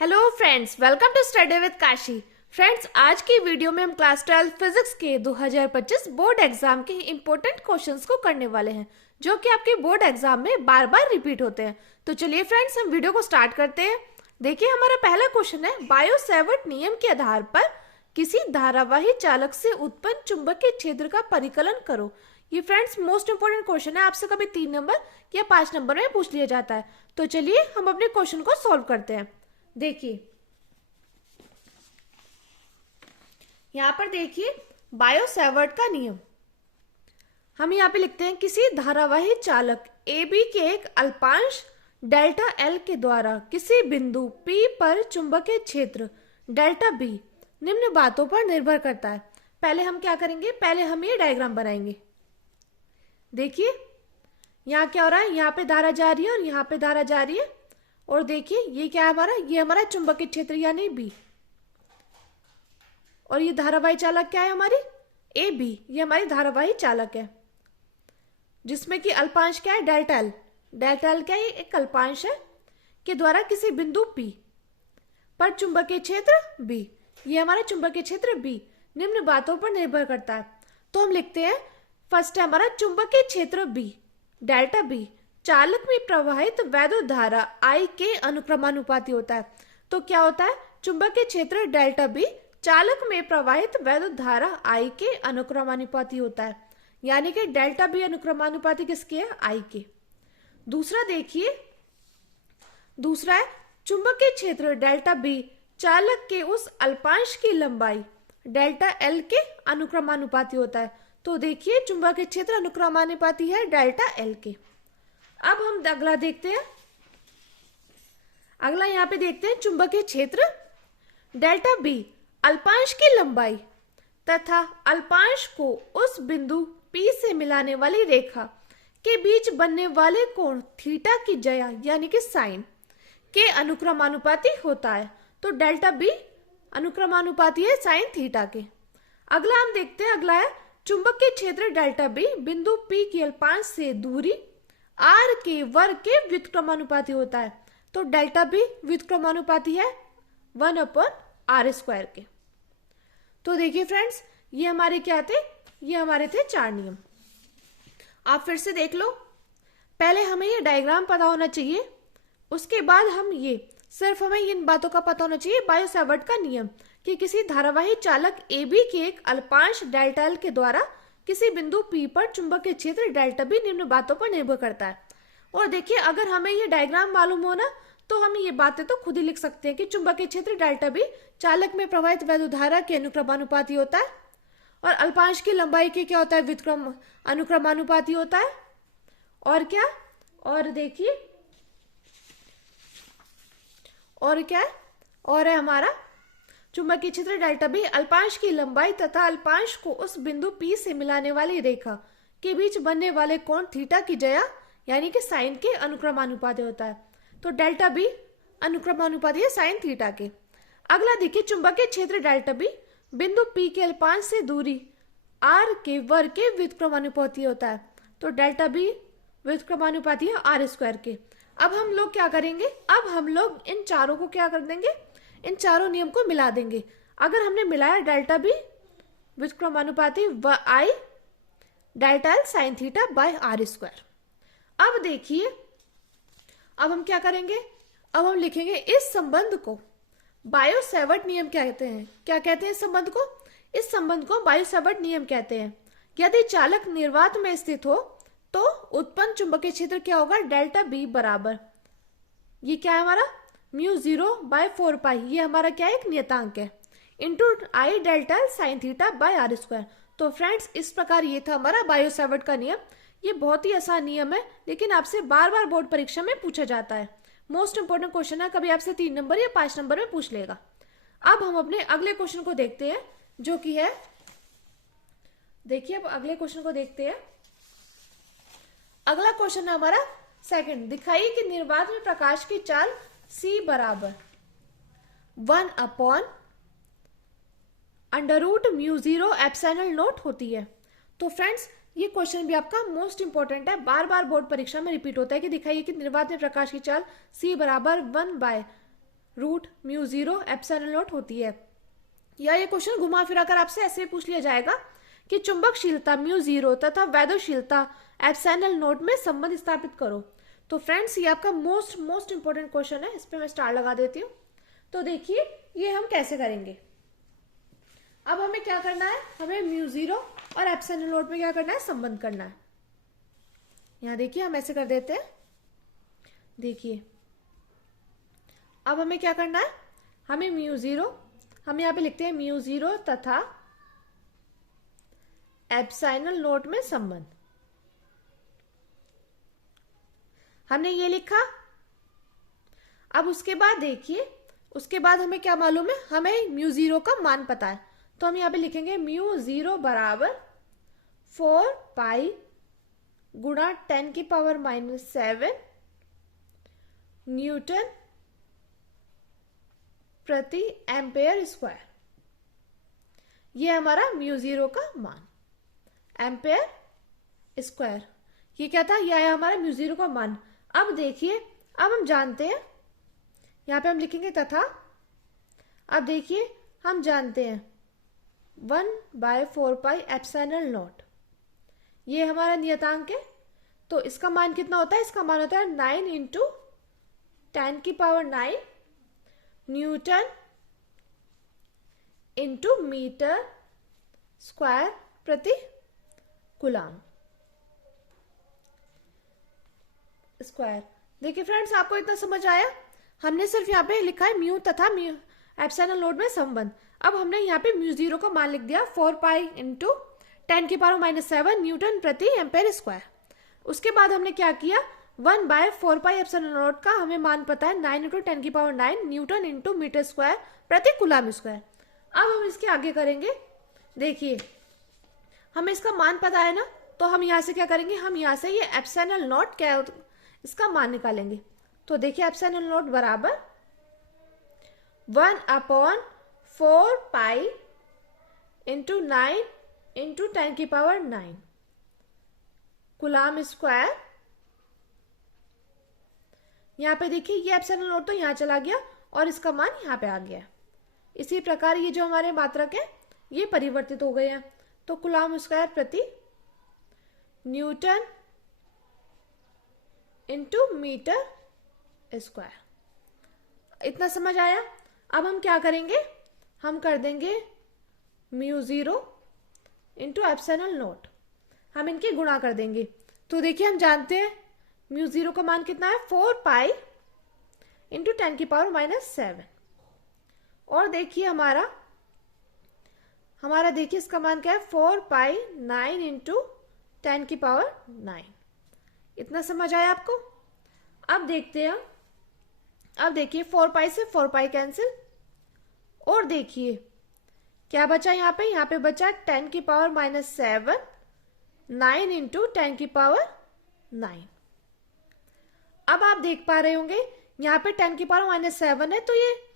Hello friends, welcome to study with Kashi. Friends, आज की video में हम क्लास 12 फिजिक्स के 2025 बोर्ड एग्जाम के इंपॉर्टेंट क्वेश्चंस को करने वाले हैं, जो कि आपके बोर्ड एग्जाम में बार बार रिपीट होते हैं। तो चलिए फ्रेंड्स, हम वीडियो को स्टार्ट करते हैं। देखिए, हमारा पहला क्वेश्चन है, बायो-सैवर्ट नियम के आधार पर किसी धारावाही चालक से उत्पन्न चुंबकीय क्षेत्र का परिकलन करो। ये फ्रेंड्स मोस्ट इंपोर्टेंट क्वेश्चन है, आपसे कभी 3 नंबर या 5 नंबर में पूछ लिया जाता है। तो चलिए हम अपने क्वेश्चन को सॉल्व करते हैं। देखिए, यहां पर देखिए बायो-सैवर्ट का नियम हम यहाँ पे लिखते हैं, किसी धारावाही चालक ए बी के एक अल्पांश डेल्टा एल के द्वारा किसी बिंदु पी पर चुंबकीय क्षेत्र डेल्टा बी निम्न बातों पर निर्भर करता है। पहले हम क्या करेंगे, पहले हम ये डायग्राम बनाएंगे। देखिए यहाँ क्या हो रहा है, यहाँ पे धारा जा रही है और यहाँ पे धारा जा रही है। और देखिए ये क्या है हमारा, ये हमारा चुंबकीय क्षेत्र यानी बी, और ये धारावाही चालक क्या है हमारी ए बी, ये हमारी धारावाही चालक है, जिसमें कि अल्पांश क्या है डेल्टा एल। डेल्टा एल क्या है, एक अल्पांश है के द्वारा किसी बिंदु पी पर चुंबकीय क्षेत्र बी, ये हमारा चुंबकीय क्षेत्र बी निम्न बातों पर निर्भर करता है। तो हम लिखते हैं, फर्स्ट है हमारा चुंबकीय क्षेत्र बी डेल्टा बी चालक में प्रवाहित वैद्युत धारा I के अनुक्रमानुपाती होता है। तो क्या होता है, चुंबकीय क्षेत्र डेल्टा बी चालक में प्रवाहित वैद्युत धारा I के अनुक्रमानुपाती होता है, यानी कि डेल्टा बी अनुक्रमानुपाती किसके है, I के। दूसरा देखिए, दूसरा है चुंबकीय क्षेत्र डेल्टा बी चालक के उस अल्पांश की लंबाई डेल्टा एल के अनुक्रमानुपाती होता है। तो देखिए चुंबकीय क्षेत्र अनुक्रमानुपाती है डेल्टा एल के। अब हम अगला देखते हैं, अगला यहाँ पे देखते हैं चुंबकीय क्षेत्र डेल्टा बी अल्पांश की लंबाई तथा अल्पांश को उस बिंदु P से मिलाने वाली रेखा के बीच बनने वाले कोण थीटा की ज्या यानी कि साइन के अनुक्रमानुपाती होता है। तो डेल्टा बी अनुक्रमानुपाती है साइन थीटा के। अगला हम देखते हैं, अगला है चुंबकीय क्षेत्र डेल्टा बी बिंदु P की अल्पांश से दूरी R के वर्ग के व्युत्क्रमानुपाती होता है। तो डेल्टा बी व्युत्क्रमानुपाती है 1/r² के। तो देखिए फ्रेंड्स, ये हमारे क्या थे, ये हमारे थे 4 नियम। आप फिर से देख लो, पहले हमें ये डायग्राम पता होना चाहिए, उसके बाद हम ये सिर्फ हमें इन बातों का पता होना चाहिए, बायो-सैवर्ट का नियम कि किसी धारावाही चालक ए बी के एक अल्पांश डेल्टा एल के द्वारा किसी बिंदु P पर चुंबकीय क्षेत्र डेल्टा बी निम्न बातों पर निर्भर करता है। और देखिए, अगर हमें ये डायग्राम मालूम हो ना, तो हम ये बातें तो खुद ही लिख सकते हैं कि चुंबकीय क्षेत्र डेल्टा बी चालक में प्रवाहित वैद्युत धारा के अनुक्रमानुपाती होता है, और अल्पांश की लंबाई के क्या होता है, व्युत्क्रम अनुक्रमानुपाती होता है। और क्या, और देखिए और क्या है, और है हमारा चुंबकीय क्षेत्र डेल्टा बी अल्पांश की लंबाई तथा अल्पांश को उस बिंदु P से मिलाने वाली रेखा के बीच बनने वाले कोण थीटा की ज्या यानी कि साइन के अनुक्रमानुपाती होता है। तो डेल्टा बी अनुक्रमानुपाती है साइन थीटा के। अगला देखिए, चुंबकीय क्षेत्र डेल्टा बी बिंदु P के अल्पांश से दूरी R के वर्ग के व्युत्क्रमानुपाती होता है। तो डेल्टा बी व्युत्क्रमानुपाती है r² के। अब हम लोग क्या करेंगे, अब हम लोग इन चारों को क्या कर देंगे, इन चारों नियम को मिला देंगे। अगर हमने मिलाया डेल्टा बी व्युत्क्रमानुपाती I delta L sine theta by r²। अब देखिए, अब हम क्या करेंगे, अब हम लिखेंगे इस संबंध को बायो-सैवर्ट नियम कहते हैं। क्या कहते हैं इस संबंध को, इस संबंध को बायो-सैवर्ट नियम कहते हैं। यदि चालक निर्वात में स्थित हो तो उत्पन्न चुंबकीय क्षेत्र क्या होगा, डेल्टा बी बराबर, ये क्या है हमारा μ0/4π, ये हमारा क्या है, एक नियतांक है, into I delta L sine theta by r²। तो फ्रेंड्स, इस प्रकार ये था हमारा बायो-सैवर्ट का नियम। ये बहुत ही आसान नियम है, लेकिन आपसे बार बार बोर्ड परीक्षा में पूछा जाता है। मोस्ट इंपोर्टेंट क्वेश्चन है, कभी आपसे 3 नंबर या 5 नंबर में पूछ लेगा। अब हम अपने अगले क्वेश्चन को देखते हैं, जो कि है, देखिए अब अगले क्वेश्चन को देखते हैं। अगला क्वेश्चन है हमारा सेकंड, दिखाइए कि निर्वात में प्रकाश की चाल C बराबर 1/√μ0ε0 होती है। तो फ्रेंड्स, ये क्वेश्चन भी आपका मोस्ट इंपोर्टेंट है, बार बार बोर्ड परीक्षा में रिपीट होता है कि दिखाइए कि निर्वात में प्रकाश की चाल C बराबर 1 root mu zero epsilon not होती है। या ये क्वेश्चन घुमा फिरा कर आपसे ऐसे पूछ लिया जाएगा कि चुंबकशीलता म्यू जीरो तथा वैद्युशीलता एप्सिलॉन नॉट में संबंध स्थापित करो। तो फ्रेंड्स ये आपका मोस्ट इंपॉर्टेंट क्वेश्चन है, इस पे मैं स्टार लगा देती हूँ। तो देखिए ये हम कैसे करेंगे। अब हमें क्या करना है, हमें म्यू जीरो और एप्सिलॉन नॉट में क्या करना है, संबंध करना है। यहां देखिए हम ऐसे कर देते हैं। देखिए अब हमें क्या करना है, हमें म्यू जीरो, हम यहां पे लिखते हैं म्यू जीरो तथा एप्सिलॉन नॉट में संबंध, हमने ये लिखा। अब उसके बाद देखिए, उसके बाद हमें क्या मालूम है, हमें म्यू जीरो का मान पता है। तो हम यहां पे लिखेंगे म्यू जीरो बराबर 4 पाई गुणा 10⁻⁻7 न्यूटन प्रति एम्पेयर स्क्वायर। ये हमारा म्यू जीरो का मान, एम्पेयर स्क्वायर। ये क्या था, यह है हमारा म्यू जीरो का मान। अब देखिए, अब हम जानते हैं, यहां पे हम लिखेंगे तथा, अब देखिए हम जानते हैं 1/4 पाई एप्सिलॉन नॉट, ये हमारा नियतांक है। तो इसका मान कितना होता है, इसका मान होता है 9 into 10⁹ newton into metre square प्रति कूलम स्क्वायर। देखिए फ्रेंड्स, आपको इतना समझ आया। हमने सिर्फ यहाँ पे लिखा है म्यू तथा म्यू एप्सिलॉन नॉट में संबंध। अब हमने यहाँ पे म्यू जीरो का मान लिख दिया 4 पाई इंटू 10⁻⁻7 न्यूटन प्रति एम्पेयर स्क्वायर। उसके बाद हमने क्या किया, 1/4 पाई एप्सिलॉन नॉट का हमें मान पता है 9 into 10⁹ newton into metre square प्रति कूलम स्क्वायर। अब हम इसके आगे करेंगे। देखिए हमें इसका मान पता है ना, तो हम यहाँ से क्या करेंगे, हम यहाँ से ये एप्सिलॉन नॉट क्या इसका मान निकालेंगे। तो देखिए एप्सिलॉन नॉट बराबर 1/4 pi into 9 into 10⁹ coulomb square. यहाँ पे देखिए ये एप्सिलॉन नॉट तो यहाँ चला गया और इसका मान यहाँ पे आ गया। इसी प्रकार ये जो हमारे मात्रक है ये परिवर्तित हो गए हैं। तो कूलम स्क्वायर प्रति न्यूटन इंटू मीटर स्क्वायर। इतना समझ आया। अब हम क्या करेंगे, हम कर देंगे mu zero into epsilon not, हम इनकी गुणा कर देंगे। तो देखिए हम जानते हैं म्यू जीरो का मान कितना है, 4 पाई इंटू 10⁻⁻7। और देखिए हमारा देखिए इसका मान क्या है, 4 पाई 9 इंटू 10⁹9। इतना समझ आया आपको। अब देखते हैं, अब देखिए 4 पाई से 4 पाई कैंसिल, और देखिए क्या बचा यहाँ पे बचा 10⁻⁻7 9 इंटू 10⁻9। अब आप देख पा रहे होंगे यहाँ पे 10⁻⁻7 है, तो ये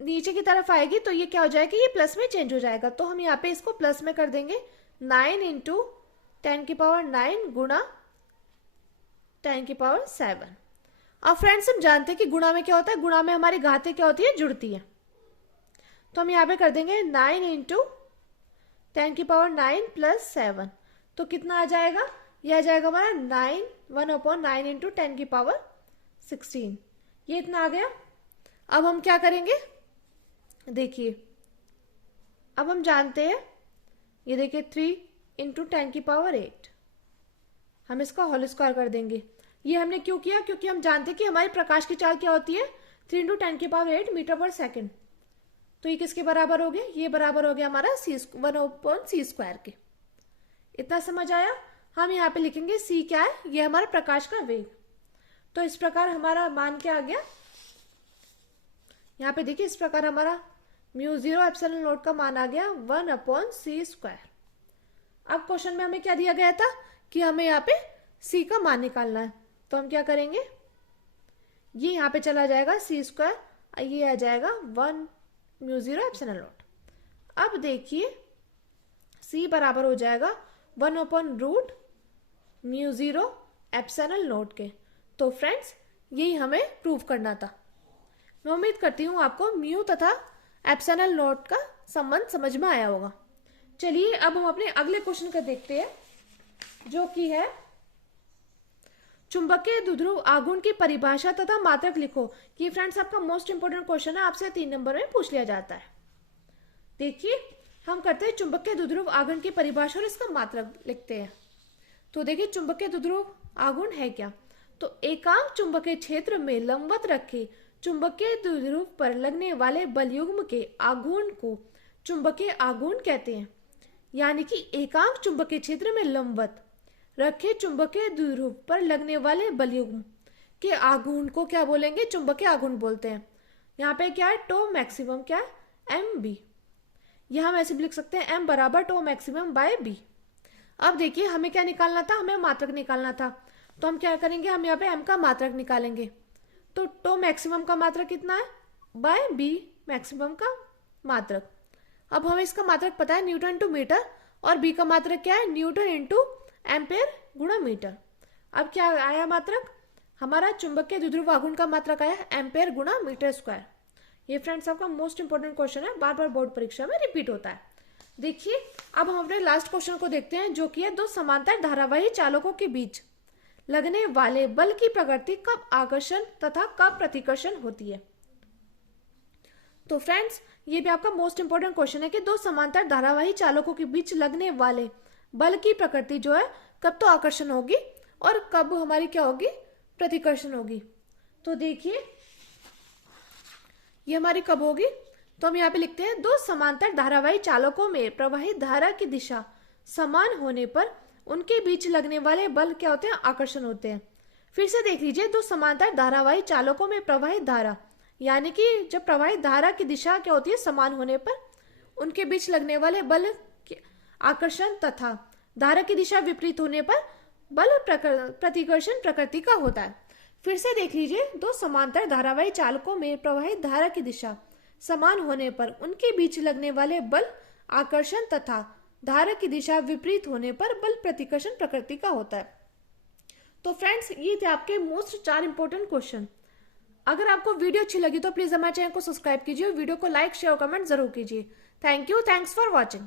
नीचे की तरफ आएगी, तो ये क्या हो जाएगा, ये प्लस में चेंज हो जाएगा। तो हम यहाँ पे इसको प्लस में कर देंगे, 9 इंटू 10⁻9 गुणा 10⁻7। अब फ्रेंड्स हम जानते हैं कि गुणा में क्या होता है, गुणा में हमारी घातें क्या होती है, जुड़ती है। तो हम यहाँ पे कर देंगे 9 इंटू 10⁻9 प्लस 7। तो कितना आ जाएगा, यह आ जाएगा हमारा 1/9 इंटू 10⁻16। ये इतना आ गया। अब हम क्या करेंगे, देखिए अब हम जानते हैं, ये देखिए 3 इंटू 10⁸, हम इसका होल स्क्वायर कर देंगे। ये हमने क्यों किया, क्योंकि हम जानते हैं कि हमारी प्रकाश की चाल क्या होती है, 3 इंटू 10⁸ मीटर पर सेकेंड। तो ये किसके बराबर हो गया, ये बराबर हो गया हमारा 1/c² के। इतना समझ आया। हम यहाँ पे लिखेंगे c क्या है, ये हमारा प्रकाश का वेग। तो इस प्रकार हमारा मान क्या आ गया, यहाँ पे देखिए इस प्रकार हमारा म्यू जीरो एप्सिलॉन नॉट का मान आ गया 1/c²। अब क्वेश्चन में हमें क्या दिया गया था कि हमें यहाँ पे c का मान निकालना है। तो हम क्या करेंगे, ये यहाँ पे चला जाएगा c², ये आ जाएगा 1 म्यू जीरो एप्सिलॉन नॉट। अब देखिए c बराबर हो जाएगा 1/रूट म्यू जीरो एप्सिलॉन नॉट के। तो फ्रेंड्स यही हमें प्रूव करना था। मैं उम्मीद करती हूँ आपको म्यू तथा एप्सिलॉन नॉट का संबंध समझ में आया होगा। चलिए अब हम अपने अगले क्वेश्चन का देखते हैं, जो कि है चुंबकीय द्विध्रुव आघूर्ण की परिभाषा तथा मात्रक लिखो। ये फ्रेंड्स आपका मोस्ट इंपोर्टेंट क्वेश्चन है, आपसे 3 नंबर में पूछ लिया जाता है। देखिए हम करते हैं चुंबकीय द्विध्रुव आघूर्ण की परिभाषा और इसका मात्रक लिखते हैं। तो देखिए चुंबकीय द्विध्रुव आघूर्ण है क्या, तो एकांक चुंबकीय क्षेत्र में लंबवत रखे चुंबकीय द्विध्रुव पर लगने वाले बलयुग्म के आघूर्ण को चुंबकीय आघूर्ण कहते हैं। यानी कि एकांक चुंबकीय क्षेत्र में लंबवत रखे चुंबकीय द्विध्रुव पर लगने वाले बलयुग्म के आघूर्ण को क्या बोलेंगे, चुंबकीय आघूर्ण बोलते हैं। यहाँ पे क्या है, टो मैक्सिमम क्या है, एम बी। यह हम ऐसे भी लिख सकते हैं एम बराबर टो मैक्सिमम बाय बी। अब देखिए हमें क्या निकालना था, हमें मात्रक निकालना था। तो हम क्या करेंगे, हम यहाँ पे एम का मात्रक निकालेंगे। तो टो मैक्सिमम का मात्रक कितना है, बाय बी मैक्सिमम का मात्रक। अब हमें इसका मात्रक पता है न्यूटन टू मीटर, और बी का मात्रक क्या है, न्यूटन इंटू एम्पेयर गुणा मीटर। अब क्या आया मात्रक, हमारा चुंबकीय द्विध्रुव आघूर्ण का मात्रक आया एम्पेयर गुणा मीटर स्क्वायर। ये फ्रेंड्स आपका मोस्ट इंपोर्टेंट क्वेश्चन है, बार बार बोर्ड परीक्षा में रिपीट होता है। देखिए अब हम अपने लास्ट क्वेश्चन को देखते हैं, जो कि है दो समांतर धारावाही चालकों के बीच लगने वाले बल की प्रकृति कब आकर्षण तथा कब प्रतिकर्षण होती है। तो फ्रेंड्स ये भी आपका मोस्ट इंपोर्टेंट क्वेश्चन है कि दो समांतर धारावाही चालकों के बीच लगने वाले बल की प्रकृति जो है कब तो आकर्षण होगी और कब हमारी क्या होगी, प्रतिकर्षण होगी। तो देखिए ये हमारी कब होगी, तो हम यहाँ पे लिखते हैं दो समांतर धारावाही चालकों में प्रवाहित धारा की दिशा समान होने पर उनके बीच लगने वाले बल क्या होते हैं, आकर्षण होते हैं। फिर से देख लीजिए, दो समांतर धारावाही चालकों में प्रवाहित धारा, यानी कि जब प्रवाहित धारा की दिशा क्या होती है, समान होने पर उनके बीच लगने वाले बल आकर्षण तथा धारा की दिशा विपरीत होने पर बल प्रतिकर्षण प्रकृति का होता है। फिर से देख लीजिए, दो समांतर धारावाही चालकों में प्रवाहित धारा की दिशा समान होने पर उनके बीच लगने वाले बल आकर्षण तथा धारा की दिशा विपरीत होने पर बल प्रतिकर्षण प्रकृति का होता है। तो फ्रेंड्स ये थे आपके मोस्ट 4 इंपॉर्टेंट क्वेश्चन। अगर आपको वीडियो अच्छी लगी तो प्लीज हमारे चैनल को सब्सक्राइब कीजिए और वीडियो को लाइक शेयर और कमेंट जरूर कीजिए। Thank you, thanks for watching.